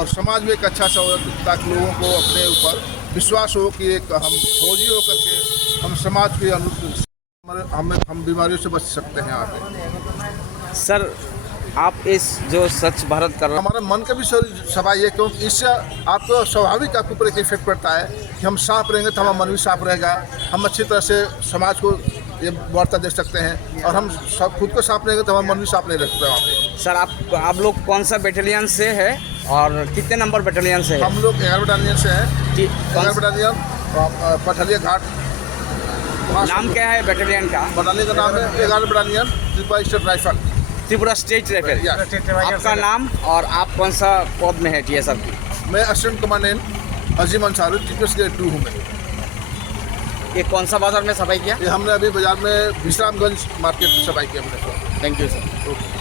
और समाज में एक अच्छा सा हो ताकि लोगों को अपने ऊपर विश्वास हो कि एक हम फौजी होकर के हम समाज के हम बीमारियों से बच सकते हैं यहाँ पे। सर आप इस जो स्वच्छ भारत कर रहे हमारा मन का भी सफाई है, क्योंकि इससे आपको स्वाभाविक आपके ऊपर एक इफेक्ट पड़ता है कि हम साफ रहेंगे तो हमारा मन भी साफ रहेगा, हम अच्छी तरह से समाज को ये वार्ता दे सकते हैं, और हम सब खुद को साफ रहेंगे तो हमारा मन भी साफ नहीं रखता है वहाँ पे। सर आप लोग कौन सा बटालियन से है और कितने नंबर बटालियन से है? हम लोग 11 बटालियन से हैं। जी 11 बटालियन पथलिया घाट। नाम क्या है बटालियन का? बटालियन का नाम है 11 battalion Tripura state rifle. Tripura state rifle. आपका नाम और आप कौन सा पद में है टीएसआर की? मैं असिस्टेंट कमांडेंट अजीम अंसारी टीपीएस ग्रेड 2 हूँ मैं। ये कौन सा बाजार में सफाई किया? ये हमने अभी बाजार में विश्रामगंज मार्केट में सफाई किया हमने। Thank you sir. ओके।